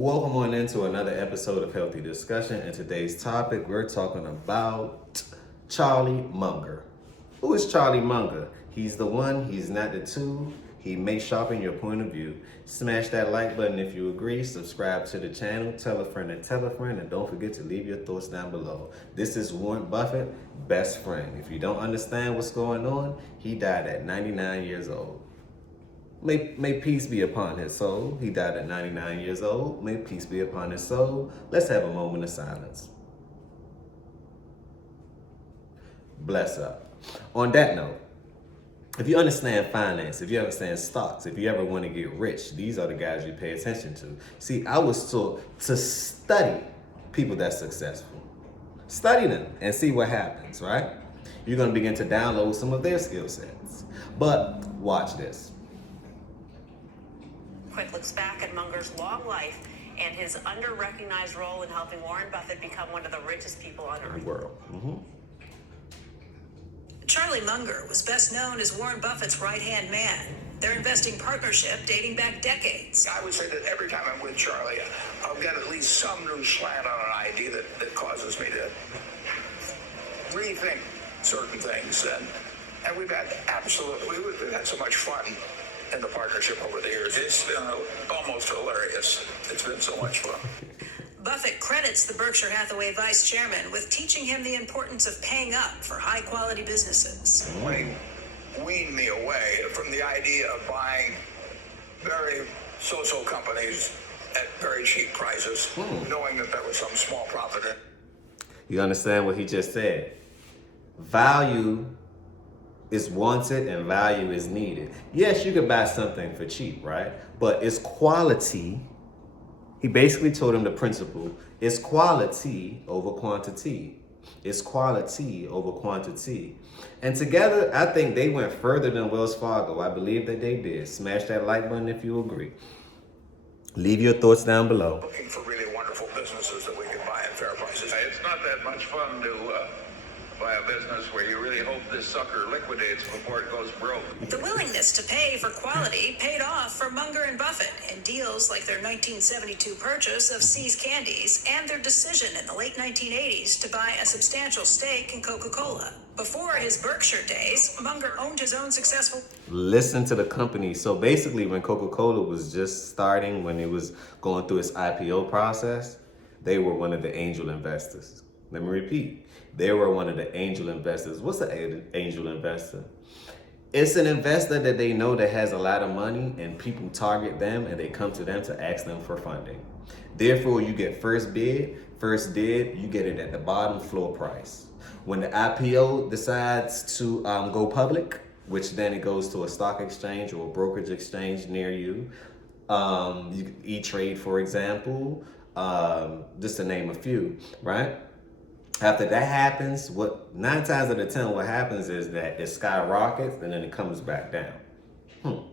Welcome on into another episode of Healthy Discussion. And today's topic, we're talking about Charlie Munger. Who is Charlie Munger? He's the one, he's not the two. He may sharpen your point of view. Smash that like button if you agree. Subscribe to the channel. Tell a friend and tell a friend. And don't forget to leave your thoughts down below. This is Warren Buffett, best friend. If you don't understand what's going on, he died at 99 years old. May peace be upon his soul. He died at 99 years old. May peace be upon his soul. Let's have a moment of silence. Bless up. On that note, if you understand finance, if you understand stocks, if you ever want to get rich, these are the guys you pay attention to. See, I was taught to study people that's successful. Study them and see what happens, right? You're going to begin to download some of their skill sets. But watch this. Quick looks back at Munger's long life and his under-recognized role in helping Warren Buffett become one of the richest people on earth. In the world. Mm-hmm. Charlie Munger was best known as Warren Buffett's right-hand man. Their investing partnership dating back decades. I would say that every time I'm with Charlie, I'll get at least some new slant on an idea that causes me to rethink certain things. And we've had we've had so much fun in the partnership over the years. It's been almost hilarious. It's been so much fun. Buffett credits the Berkshire Hathaway vice chairman with teaching him the importance of paying up for high-quality businesses. Weaned me away from the idea of buying very so-so companies at very cheap prices, knowing that there was some small profit in it. You understand what he just said? Value is wanted and value is needed. Yes, you could buy something for cheap, right? But it's quality. He basically told him the principle, it's quality over quantity. It's quality over quantity. And together, I think they went further than Wells Fargo. I believe that they did. Smash that like button if you agree. Leave your thoughts down below. Looking for really wonderful businesses that we can buy at fair prices. It's not that much fun to buy a business where you really hope this sucker liquidates before it goes broke. The willingness to pay for quality paid off for Munger and Buffett in deals like their 1972 purchase of See's Candies and their decision in the late 1980s to buy a substantial stake in Coca-Cola. Before his Berkshire days, Munger owned his own successful... Listen to the company. So basically, when Coca-Cola was just starting, when it was going through its IPO process, they were one of the angel investors. Let me repeat. They were one of the angel investors. What's an angel investor? It's an investor that they know that has a lot of money and people target them and they come to them to ask them for funding. Therefore, you get first bid, first did, you get it at the bottom floor price. When the IPO decides to go public, which then it goes to a stock exchange or a brokerage exchange near you, E-Trade, for example, just to name a few, right? After that happens, 9 times out of 10, what happens is that it skyrockets and then it comes back down.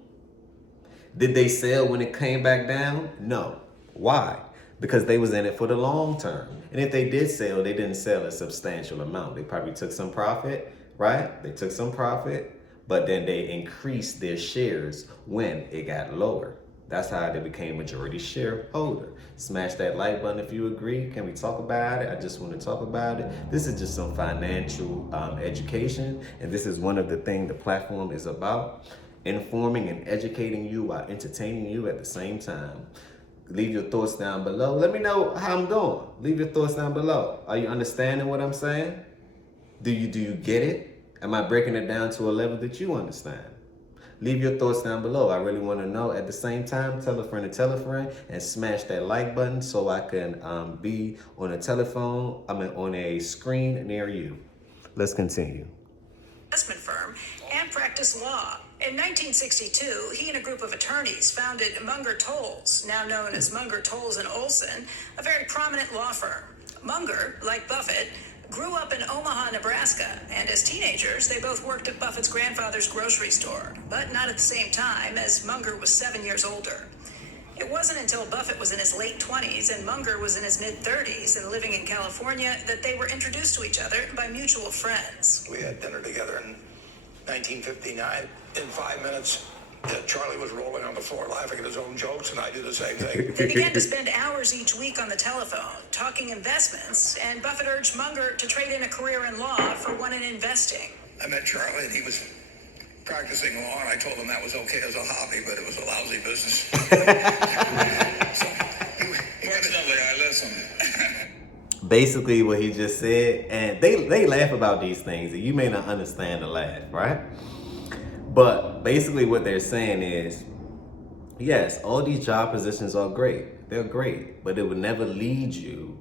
Did they sell when it came back down? No. Why? Because they was in it for the long term. And if they did sell, they didn't sell a substantial amount. They probably took some profit, right? They took some profit, but then they increased their shares when it got lower. That's how they became majority shareholder. Smash that like button if you agree. Can we talk about it? I just want to talk about it. This is just some financial education. And this is one of the things the platform is about. Informing and educating you while entertaining you at the same time. Leave your thoughts down below. Let me know how I'm doing. Leave your thoughts down below. Are you understanding what I'm saying? Do you get it? Am I breaking it down to a level that you understand? Leave your thoughts down below. I really want to know. At the same time, tell a friend to tell a friend and smash that like button so I can be on a telephone, on a screen near you. Let's continue. Investment firm and practiced law. In 1962, he and a group of attorneys founded Munger Tolles, now known as Munger, Tolles & Olson, a very prominent law firm. Munger, like Buffett, grew up in Omaha, Nebraska, and as teenagers, they both worked at Buffett's grandfather's grocery store, but not at the same time, as Munger was 7 years older. It wasn't until Buffett was in his late 20s and Munger was in his mid-30s and living in California that they were introduced to each other by mutual friends. We had dinner together in 1959. In 5 minutes, Charlie was rolling on the floor laughing at his own jokes, and I did the same thing. They began to spend hours hours each week on the telephone, talking investments, and Buffett urged Munger to trade in a career in law for one in investing. I met Charlie and he was practicing law, and I told him that was okay as a hobby, but it was a lousy business. So, fortunately, I listened. Basically what he just said, and they laugh about these things, and you may not understand the laugh, right? But basically what they're saying is, yes, all these job positions are great. They're great, but it would never lead you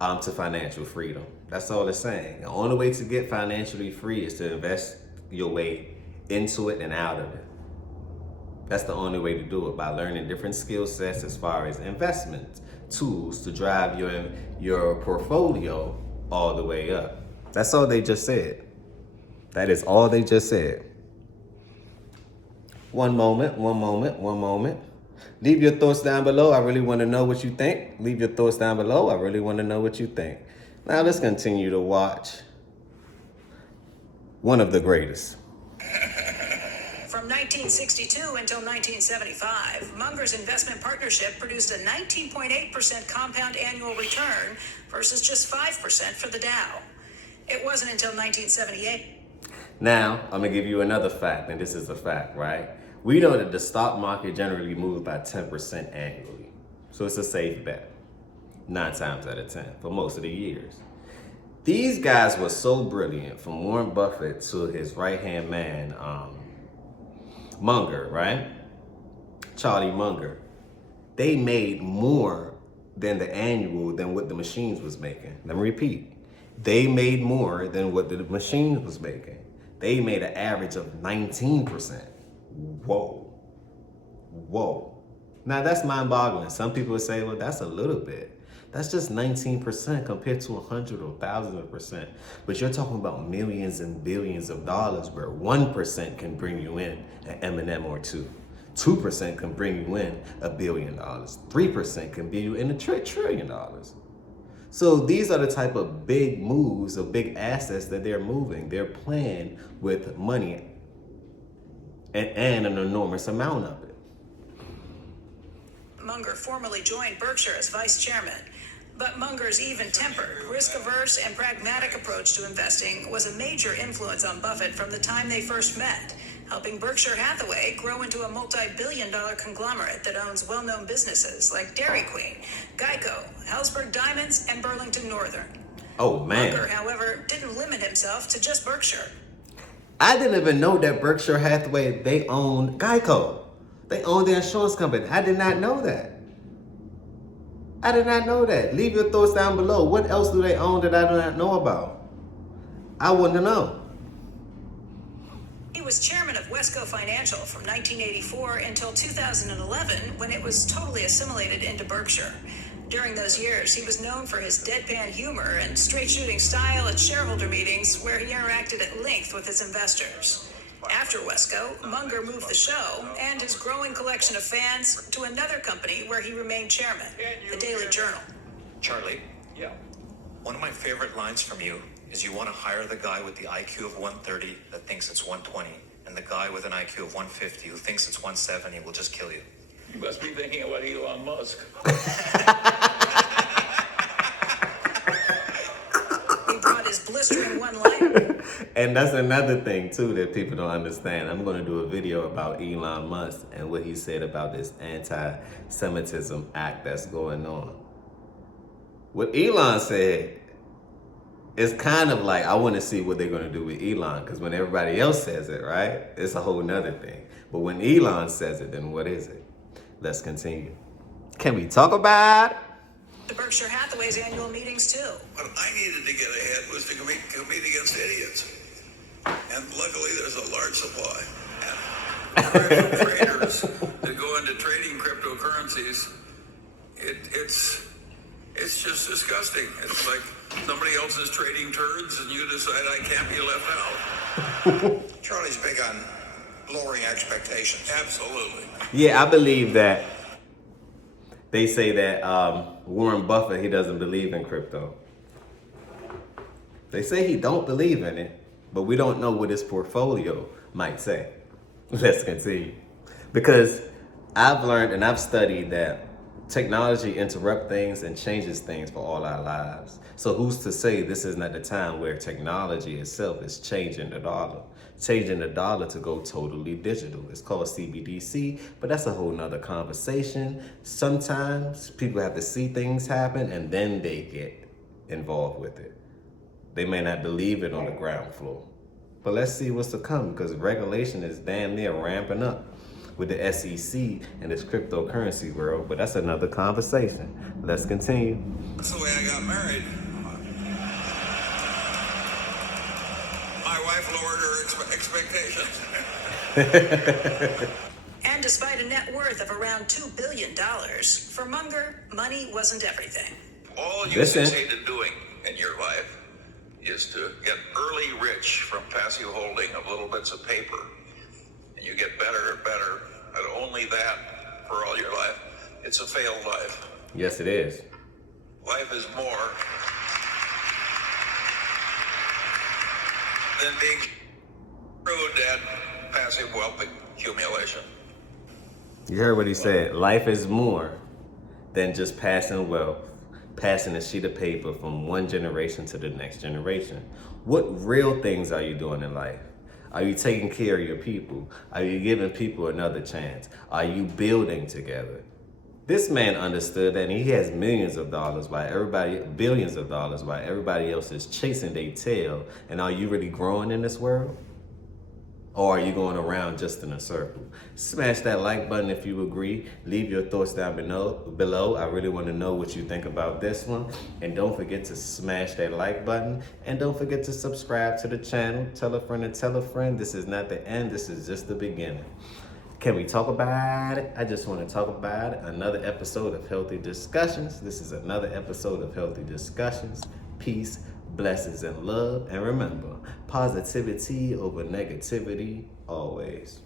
to financial freedom. That's all they're saying. The only way to get financially free is to invest your way into it and out of it. That's the only way to do it, by learning different skill sets as far as investment tools to drive your portfolio all the way up. That's all they just said. That is all they just said. One moment. Leave your thoughts down below. I really want to know what you think. Leave your thoughts down below. I really want to know what you think. Now let's continue to watch one of the greatest. From 1962 until 1975, Munger's investment partnership produced a 19.8% compound annual return versus just 5% for the Dow. It wasn't until 1978. Now, I'm going to give you another fact, and this is a fact, right? We know that the stock market generally moves by 10% annually. So it's a safe bet, 9 times out of 10 for most of the years. These guys were so brilliant, from Warren Buffett to his right-hand man, Munger, right? Charlie Munger. They made more than the annual than what the machines was making. Let me repeat. They made more than what the machines was making. They made an average of 19%. Whoa. Now that's mind-boggling. Some people would say, well, that's a little bit. That's just 19% compared to 100 or thousands of percent. But you're talking about millions and billions of dollars, where 1% can bring you in an M&M or two. 2% can bring you in $1 billion. 3% can be you in $1 trillion. So these are the type of big moves, of big assets that they're moving. They're playing with money and an enormous amount of it. Munger formally joined Berkshire as vice chairman. But Munger's even-tempered, risk-averse, and pragmatic approach to investing was a major influence on Buffett from the time they first met, helping Berkshire Hathaway grow into a multi-billion-dollar conglomerate that owns well-known businesses like Dairy Queen, Geico, Helzberg Diamonds, and Burlington Northern. Oh, man. Munger, however, didn't limit himself to just Berkshire. I didn't even know that Berkshire Hathaway, they owned Geico. They own the insurance company. I did not know that. Leave your thoughts down below. What else do they own that I do not know about? I want to know. He was chairman of Wesco Financial from 1984 until 2011, when it was totally assimilated into Berkshire. During those years, he was known for his deadpan humor and straight-shooting style at shareholder meetings, where he interacted at length with his investors. After Wesco, Munger moved the show and his growing collection of fans to another company where he remained chairman, the Daily Journal. Charlie? Yeah. One of my favorite lines from you is you want to hire the guy with the IQ of 130 that thinks it's 120, and the guy with an IQ of 150 who thinks it's 170 will just kill you. You must be thinking about Elon Musk. He brought his blistering one-liner. And that's another thing, too, that people don't understand. I'm going to do a video about Elon Musk and what he said about this anti-Semitism act that's going on. What Elon said is kind of like, I want to see what they're going to do with Elon, because when everybody else says it, right, it's a whole nother thing. But when Elon says it, then what is it? Let's continue. Can we talk about it? The Berkshire Hathaway's annual meetings, too. What I needed to get ahead was to compete against idiots. And luckily, there's a large supply. And traders that go into trading cryptocurrencies, it's just disgusting. It's like somebody else is trading turds and you decide I can't be left out. Charlie's big on lowering expectations. Absolutely. Yeah, I believe that. They say that Warren Buffett, he doesn't believe in crypto. They say he don't believe in it, but we don't know what his portfolio might say. Let's continue. Because I've learned and I've studied that Technology interrupts things and changes things for all our lives. So who's to say this is not the time where technology itself is changing the dollar to go totally digital? It's called CBDC, but that's a whole nother conversation. Sometimes people have to see things happen and then they get involved with it. They may not believe it on the ground floor. But let's see what's to come, because regulation is damn near ramping up with the SEC and this cryptocurrency world, but that's another conversation. Let's continue. That's the way I got married. My wife lowered her expectations. And despite a net worth of around $2 billion, for Munger, money wasn't everything. All you succeed in doing in your life is to get early rich from passive holding of little bits of paper. And you get better and better at only that for all your life. It's a failed life. Yes, it is. Life is more than being screwed at passive wealth accumulation. You heard what he said. Life is more than just passing wealth, passing a sheet of paper from one generation to the next generation. What real things are you doing in life? Are you taking care of your people? Are you giving people another chance? Are you building together? This man understood that, and he has billions of dollars while everybody else is chasing their tail. And are you really growing in this world? Or are you going around just in a circle? Smash that like button if you agree. Leave your thoughts down below. I really want to know what you think about this one. And don't forget to smash that like button. And don't forget to subscribe to the channel. Tell a friend and tell a friend. This is not the end. This is just the beginning. Can we talk about it? I just want to talk about it. Another episode of Healthy Discussions. This is another episode of Healthy Discussions. Peace, blessings, and love. And remember, positivity over negativity always.